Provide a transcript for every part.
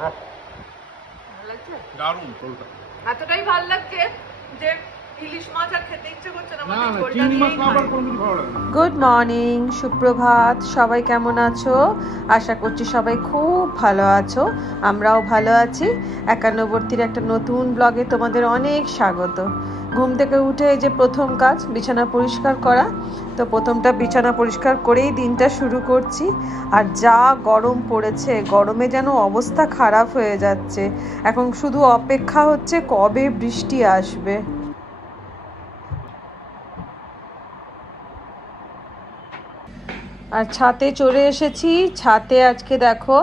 বাহ, ভালো লাগছে? দারুণ ঝোলটা। এতটাই ভালো লাগছে যে ইলিশ মাছ আর খেতে ইচ্ছে করছে না, না মানে না, ঝোলটা চিংড়ি মাছ দিয়েই না খাই। আবার কোনো কিছু ভালো লাগে না। গুড মর্নিং, সুপ্রভাত। সবাই কেমন আছো? আশা করছি সবাই খুব ভালো আছো। আমরাও ভালো আছি। একান্নবর্তীর একটা নতুন ব্লগে তোমাদের অনেক স্বাগত। ঘুম থেকে উঠে এই যে প্রথম কাজ বিছানা পরিষ্কার করা। তো প্রথমটা বিছানা পরিষ্কার করেই দিনটা শুরু করছি। আর যা গরম পড়েছে, গরমে যেন অবস্থা খারাপ হয়ে যাচ্ছে। এখন শুধু অপেক্ষা হচ্ছে কবে বৃষ্টি আসবে। আর ছাদে চলে এসেছি। ছাদে আজকে দেখো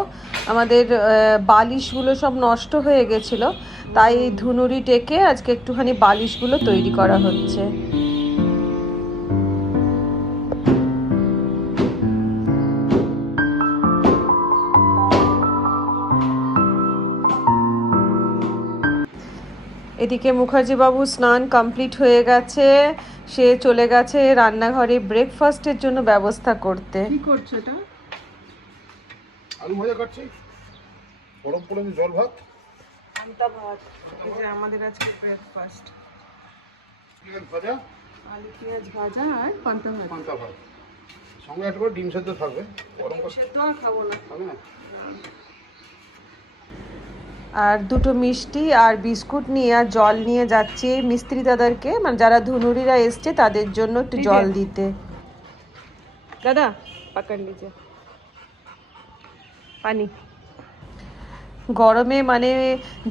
আমাদের বালিশগুলো সব নষ্ট হয়ে গেছিলো, তাই ধুনুরি টেকে আজকে একটুখানি বালিশগুলো তৈরি করা হচ্ছে। এদিকে মুখার্জি বাবু স্নান কমপ্লিট হয়ে গেছে, সে চলে গেছে রান্নাঘরে ব্রেকফাস্টের জন্য ব্যবস্থা করতে। কি করছো এটা? আলু ভাজা কাটছি, গরম পড়েছে, জল ভাত। পান্তা ভাত, এই যে আমাদের আজকে ব্রেকফাস্ট। পেঁয়াজ ভাজা, আলু পেঁয়াজ ভাজা আর পান্তা ভাত। পান্তা ভাত, সঙ্গে একটা করে ডিম সেদ্ধ থাকবে। গরম সেদ্ধ আর খাবো না। খাবে না? আর দুটো মিষ্টি আর বিস্কুট নিয়ে আর জল নিয়ে যাচ্ছি মিস্ত্রি দাদারকে, মানে যারা ধুনুরিরা এসছে তাদের জন্য একটু জল দিতে। দাদা পাকার নিচে পানি। গরমে মানে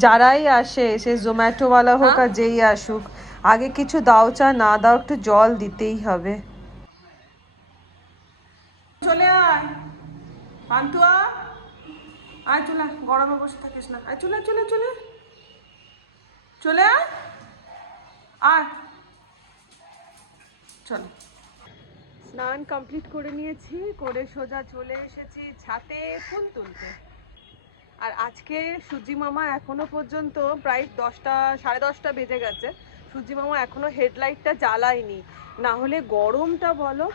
যারাই আসে, সে জোম্যাটোওয়ালা হোক আর যেই আসুক, আগে কিছু দাও চা না দাও একটু জল দিতেই হবে। চলে আয় পান্তুয়া, আয় চলে, গরমে বসে থাকিস না, আয় চলে চলে চলে চলে আয়, আয় চলো। স্নান কমপ্লিট করে নিয়েছি, করে সোজা চলে এসেছি ছাদে ফুল তুলতে। আর আজকে সূর্যি মামা এখনো পর্যন্ত প্রায় 10টা 10:30 বেজে গেছে, সূর্যি মামা এখনো হেডলাইটটা জ্বালায়নি। না হলে গরমটা বলো,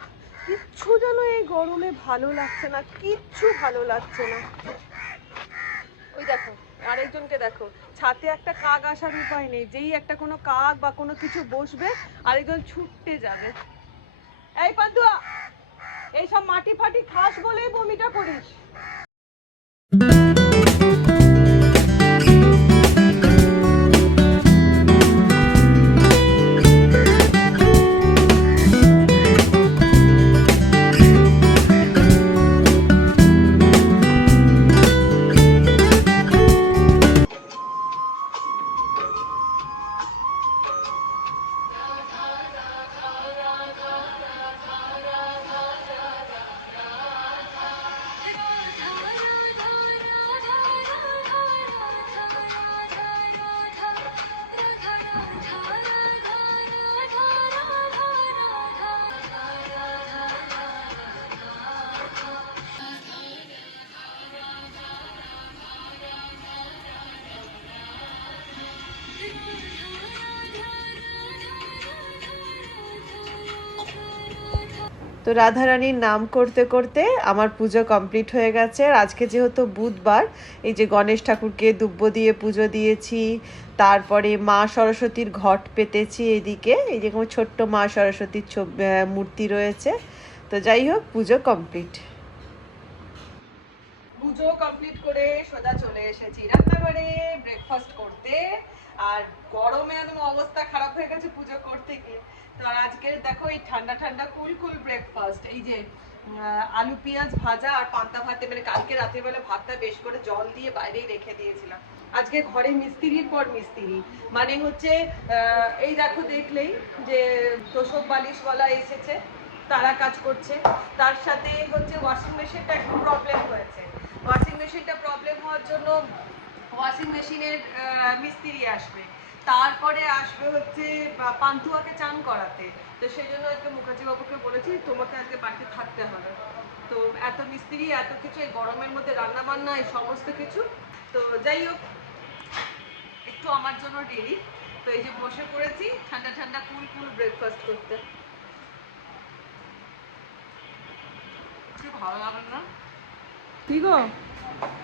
কিচ্ছু যেন এই গরমে ভালো লাগছে না, কিচ্ছু ভালো লাগছে না। ওই দেখো আরেকজনকে দেখো, ছাতে একটা কাক আসার উপায় নেই, যেই একটা কোনো কাক বা কোনো কিছু বসবে আরেকজন ছুটতে যাবে। এই পান্তুয়া, এইসব মাটি ফাটি খাস বলেই বমিটা করিস। তো রাধারানীর নাম করতে করতে আমার পুজো কমপ্লিট হয়ে গেছে। আর আজকে যেহেতু বুধবার, এই যে গণেশ ঠাকুরকে দুব্ব দিয়ে পুজো দিয়েছি, তারপরে মা সরস্বতীর ঘট পেতেছি। এদিকে এই যে কোনো ছোট্ট মা সরস্বতীর মূর্তি রয়েছে। তো যাই হোক, পুজো কমপ্লিট। পুজো কমপ্লিট করে সোজা চলে এসেছি রান্নাঘরে ব্রেকফাস্ট করতে। আর গরমে একদম অবস্থা খারাপ হয়ে গেছে পুজো করতে গিয়ে। তো আর আজকে দেখো এই ঠান্ডা ঠান্ডা কুল কুল ব্রেকফাস্ট, এই যে আলু পেঁয়াজ ভাজা আর পান্তা ভাতে, মানে কালকে রাতের বেলা ভাতটা বেশ করে জল দিয়ে বাইরেই রেখে দিয়েছিলাম। আজকে ঘরে মিস্ত্রির পর মিস্ত্রি, মানে হচ্ছে এই দেখো দেখলেই যে তোষক বালিশওয়ালা এসেছে, তারা কাজ করছে। তার সাথে হচ্ছে ওয়াশিং মেশিনটা একটু প্রবলেম হয়েছে। ওয়াশিং মেশিনটা প্রবলেম হওয়ার জন্য ওয়াশিং মেশিনের মিস্ত্রি আসবে। তারপরে আসবে হচ্ছে পান্তুয়াকে চান করাতে। তো সেই জন্য একটু মুখার্জি বাবুকে বলেছি তোমাকে আজকে বাড়িতে থাকতে হবে। তো এত মিস্ত্রি এত কিছু, এই গরমের মধ্যে রান্না বান্না এই সমস্ত কিছু। তো যাই হোক, একটু আমার জন্য দেরি। তো এই যে বসে পড়েছি ঠান্ডা ঠান্ডা কুল কুল ব্রেকফাস্ট করতে। ভালো লাগে না? কি গো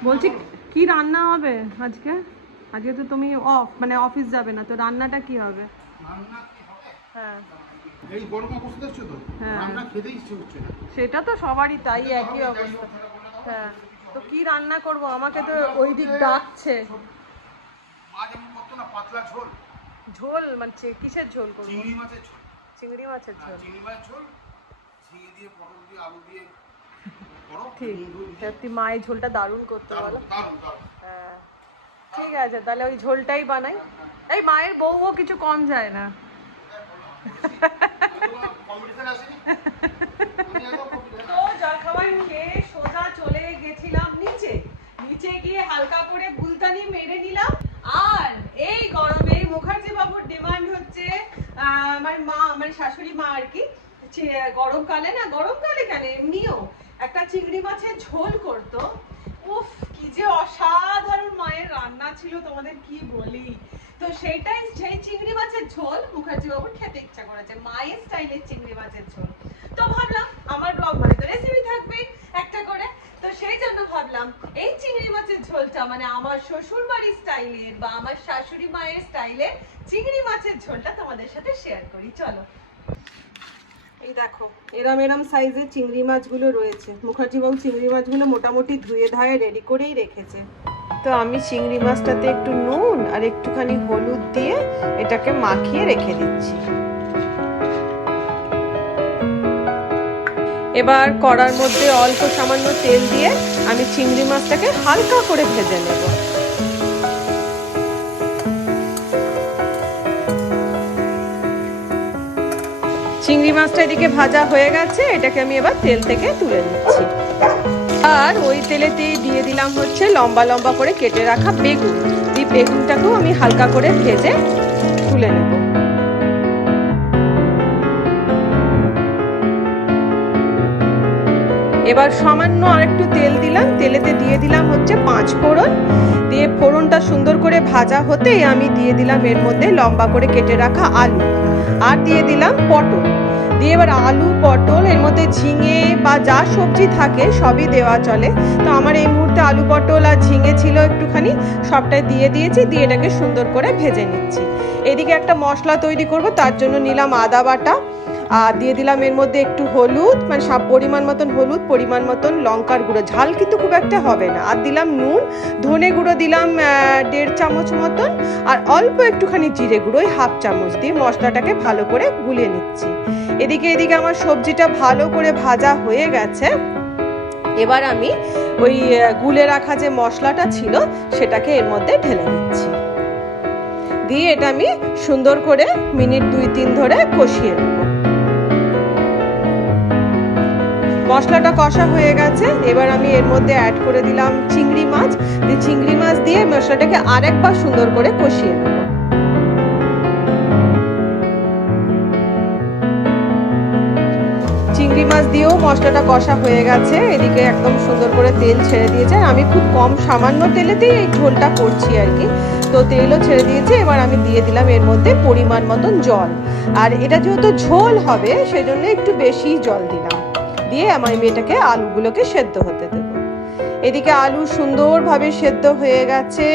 বলছি কি রান্না হবে আজকে? আজকে তো তুমি অফ, মানে অফিস যাবে না, তো রান্নাটা কি হবে? হ্যাঁ এই গরমে বসে দেখছো তো, রান্না খেতে ইচ্ছে হচ্ছে না। সেটা তো সবারই তাই, একই অবস্থা। হ্যাঁ, তো কি রান্না করব? আমাকে তো ওই দিক ডাকছে। আজ আমি করতো না পাতলা ঝোল। ঝোল মানে কিসের ঝোল করব? চিংড়ি মাছের ঝোল। চিংড়ি মাছের ঝোল। চিংড়ি মাছের ঝোল, ঝিঙে দিয়ে, পটল দিয়ে, আলু দিয়ে করো। ঠিক, সত্যি মায়ের ঝোলটা দারুণ করতে বলো। হ্যাঁ ঠিক আছে, তাহলে ওই ঝোলটাই বানাই। এই মায়ের বউও কিছু কম যায় না। তো জলখাবার খেয়ে সোজা চলে গেছিলাম নিচে। নিচে গিয়ে হালকা করে বুলতানি মেরে নিলাম। আর এই গরমে মুখার্জি বাবুর ডিমান্ড হচ্ছে, আমার মা, আমার শাশুড়ি মা আর কি, গরমকালে না, গরমকালে কেন এমনিও একটা চিংড়ি মাছের ঝোল করতো। উফ কি যে অসাধারণ মায়ের রান্না ছিল, তোমাদের কি বলি। তো সেই চিংড়ি মাছের ঝোল মুখার্জি বাবুর খেতে ইচ্ছা করেছে, মায়ের স্টাইলের চিংড়ি মাছের ঝোল। তো ভাবলাম আমার ব্লগ মানে তো রেসিপি থাকবেই একটা করে, তো সেই জন্য ভাবলাম এই চিংড়ি মাছের ঝোলটা মানে আমার শ্বশুর বাড়ির স্টাইলের বা আমার শাশুড়ি মায়ের স্টাইলের চিংড়ি মাছের ঝোলটা তোমাদের সাথে শেয়ার করি। চলো। এই দেখো এরম এরম সাইজের চিংড়ি মাছগুলো রয়েছে। মুখার্জি বাবু চিংড়ি মাছগুলো মোটামুটি ধুয়ে ধায়ে রেডি করেই রেখেছে। তো আমি চিংড়ি মাছটাতে একটু নুন আর একটুখানি হলুদ দিয়ে এটাকে মাখিয়ে রেখে দিচ্ছি। এবার কড়ার মধ্যে অল্প সামান্য তেল দিয়ে আমি চিংড়ি মাছটাকে হালকা করে ভেজে নেব। চিংড়ি মাছটা এদিকে ভাজা হয়ে গেছে, এটাকে আমি এবার তেল থেকে তুলে নিচ্ছি। আর ওই তেলেতেই দিয়ে দিলাম হচ্ছে লম্বা লম্বা করে কেটে রাখা বেগুন। এই বেগুনটাকেও আমি হালকা করে ভেজে তুলে নেব। এবার সামান্য আরেকটু তেল দিলাম, তেলেতে দিয়ে দিলাম হচ্ছে 5 ফোড়ন। দিয়ে ফোড়নটা সুন্দর করে ভাজা হতেই আমি দিয়ে দিলাম এর মধ্যে লম্বা করে কেটে রাখা আলু, আর দিয়ে দিলাম পটল। দিয়ে এবার আলু পটল এর মধ্যে ঝিঙে বা যা সবজি থাকে সবই দেওয়া চলে। তো আমার এই মুহূর্তে আলু পটল আর ঝিঙে ছিল একটুখানি, সবটাই দিয়ে দিয়েছি। দিয়ে এটাকে সুন্দর করে ভেজে নিচ্ছি। এদিকে একটা মশলা তৈরি করব, তার জন্য নিলাম আদা বাটা, আর দিয়ে দিলাম এর মধ্যে একটু হলুদ, মানে সব পরিমাণ মতন হলুদ, পরিমাণ মতন লঙ্কার গুঁড়ো, ঝাল কিন্তু খুব একটা হবে না। আর দিলাম নুন, ধনে গুঁড়ো দিলাম 1.5 চামচ মতন, আর অল্প একটুখানি জিরে গুঁড়ো 1/2 চামচ দিয়ে মশলাটাকে ভালো করে গুলিয়ে নিচ্ছি। এদিকে আমার সবজিটা ভালো করে ভাজা হয়ে গেছে। এবার আমি ওই গুলে রাখা যে মশলাটা ছিল সেটাকে এর মধ্যে ঢেলে নিচ্ছি। দিয়ে এটা আমি সুন্দর করে মিনিট 2-3 ধরে কষিয়ে নেব। মশলাটা কষা হয়ে গেছে, এবার আমি এর মধ্যে অ্যাড করে দিলাম চিংড়ি মাছ। চিংড়ি মাছ দিয়ে মশলাটাকে আরেকবার সুন্দর করে কষিয়ে নেব। চিংড়ি মাছ দিয়েও মশলাটা কষা হয়ে গেছে, এদিকে একদম সুন্দর করে তেল ছেড়ে দিয়েছে। আমি খুব কম সামান্য তেলেতেই এই ঝোলটা করছি আর কি, তো তেলও ছেড়ে দিয়েছে। এবার আমি দিয়ে দিলাম এর মধ্যে পরিমাণ মতন জল, আর এটা যেহেতু ঝোল হবে সেজন্য একটু বেশি জল দিলাম। দিয়ে আমার মেয়েটাকে আলুগুলোকে সেদ্ধ হতে দেবো। এদিকে আলু সুন্দরভাবে সেদ্ধ হয়ে গেছে,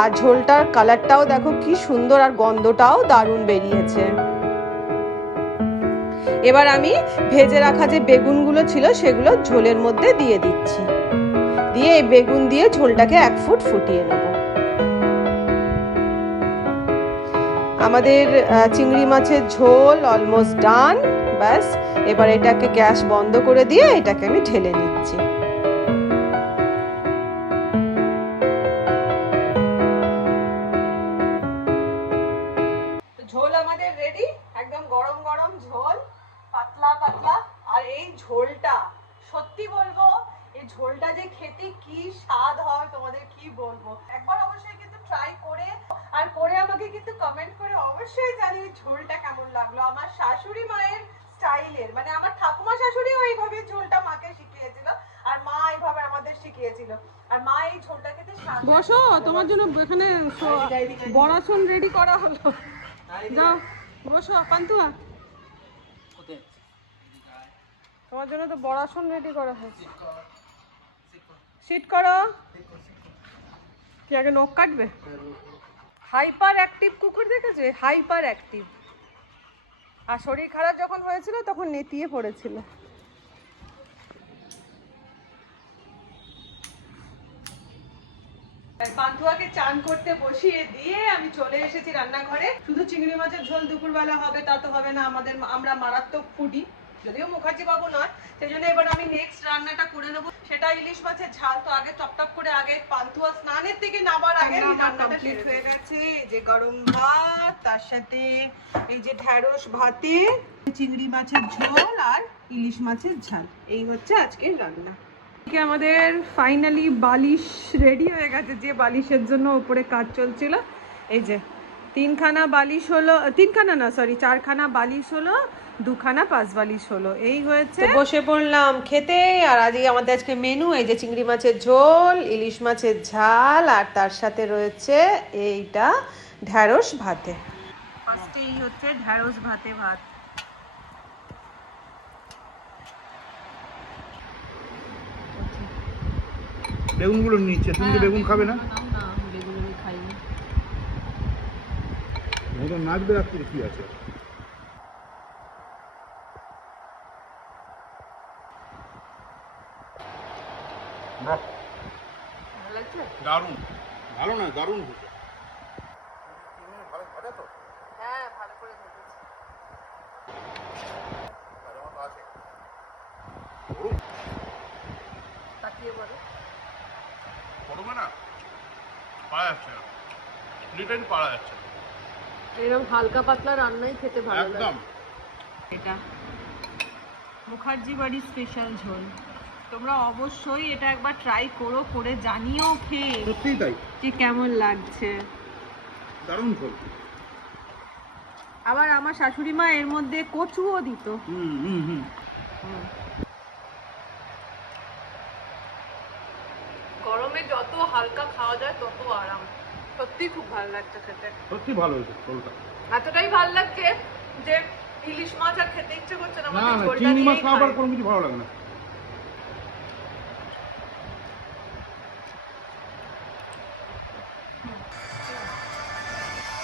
আর ঝোলটার কালারটাও দেখো কি সুন্দর, আর গন্ধটাও দারুণ বেরিয়েছে। এবার আমি ভেজে রাখা যে বেগুনগুলো ছিল সেগুলো ঝোলের মধ্যে দিয়ে দিচ্ছি। দিয়ে এই বেগুন দিয়ে ঝোলটাকে 1 ফুট ফুটিয়ে নেব। আমাদের চিংড়ি মাছের ঝোল অলমোস্ট ডান। ব্যাস, এবার এটাকে গ্যাস বন্ধ করে দিয়ে এটাকে আমি ঢেলে নিচ্ছি। ঝোল আমাদের রেডি, একদম গরম গরম ঝোল, পাতলা পাতলা। আর এই ঝোলটা সত্যি বলবো, এই ঝোলটা যে খেতে কি স্বাদ হয় তোমাদের কি বলবো। একবার অবশ্যই কিন্তু ট্রাই করে, আর করে আমাকে কিন্তু কমেন্ট করে অবশ্যই জানিয়ে ঝোলটা কেমন লাগলো। আমার শাশুড়ি মায়ের স্টাইলের, মানে আমার ঠাকুমা শাশুড়িও এইভাবে ঝোলটা মাকে শিখিয়েছিল, আর মা এইভাবে আমাদের শিখিয়েছিল। আর মা এই ঝোলটা খেতে বসো, তোমার জন্য এখানে বড়াসন রেডি করা হলো। যাও বসো পান্তুয়া, তোমার জন্য তো বড়াসন রেডি করা হয়েছে। সিট করো। কি আগে নখ কাটবে? হাইপার অ্যাক্টিভ কুকুর দেখেছে, হাইপার অ্যাক্টিভ। আর শরীর খারাপ যখন হয়েছিল তখন নেতিয়ে পড়েছিল। পান্তুয়াকে চান করতে বসিয়ে দিয়ে আমি চলে এসেছি রান্নাঘরে। শুধু চিংড়ি মাছের ঝোল দুপুরবেলা হবে তা তো হবে না, আমরা মারাত্মক ফুডি, যদিও মুখার্জি বাবু নয়, সেই জন্য এবার আমি নেক্সট রান্নাটা করে নেবো, সেটা ইলিশ মাছের ঝাল। তো আগে টপ করে আগে পান্তুয়া স্নানের থেকে নামার আগে রান্নাটা শেষ হয়ে গেছে। এই যে গরম ভাত, তার সাথে এই যে ঢ্যাঁড়স ভাতে চিংড়ি মাছের ঝোল আর ইলিশ মাছের ঝাল, এই হচ্ছে আজকের রান্না। আমাদের ফাইনালি বালিশ রেডি হয়ে গেছে, যে বালিশের জন্য উপরে কাজ চলছিল। এই যে তিনখানা বালিশ হলো, তিনখানা না সরি 4খানা বালিশ হলো, 2খানা পাঁচ বালিশ হলো, এই হয়েছে। বসে পড়লাম খেতে। আর আজকে মেনু এই যে চিংড়ি মাছের ঝোল, ইলিশ মাছের ঝাল, আর তার সাথে রয়েছে এইটা ঢ্যাঁড়স ভাতে। ফার্স্টে এই হচ্ছে ঢ্যাঁড়স ভাতে ভাত। বেগুনগুলো নিচ্ছে, তুমি তো বেগুন খাবে না? বেগুন আমি খাই না। ওটা নাচবে রাত্রে, কি আছে? দারুণ, ভালো না? দারুণ হয়েছে। হ্যাঁ, ভালো করে ভেজেছি। তাকিয়ে বলো। গরমে না পারা যাচ্ছে না, লিটারলি পারা যাচ্ছে না। এরকম হালকা পাতলা রান্নাই খেতে ভালো লাগে একদম। এটা মুখার্জি বাড়ির স্পেশাল ঝোল। তোমরা অবশ্যই এটা একবার ট্রাই করো, করে জানিও খেয়ে সত্যিই তাই যে কেমন লাগছে। দারুণ ঝোল। আবার আমার শাশুড়ি মা এর মধ্যে কচুও দিত। গরমে যত হালকা খাওয়া যায় তত আরাম। সত্যি খুব ভালো লাগছে খেতে, সত্যি ভালো হয়েছে ঝোলটা। এতটাই ভালো লাগছে যে ইলিশ মাছ আর খেতে ইচ্ছে করছে না, না আমাদের না, ঝোলটা চিংড়ি মাছ দিয়েই খাওয়ার খাই। কোনো কিছু ভালো লাগে না।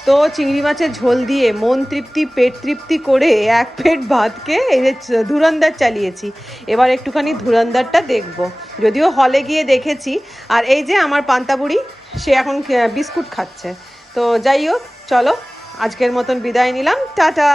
তো চিংড়ি মাছের ঝোল দিয়ে মন তৃপ্তি পেট তৃপ্তি করে এক প্লেট ভাতকে এই যে ধুরন্ধর চালিয়েছি। এবার একটুখানি ধুরন্ধরটা দেখব, যদিও হলে গিয়ে দেখেছি। আর এই যে আমার পান্তা বুড়ি, সে এখন বিস্কুট খাচ্ছে। তো যাই হোক, চলো আজকের মতন বিদায় নিলাম, টাটা।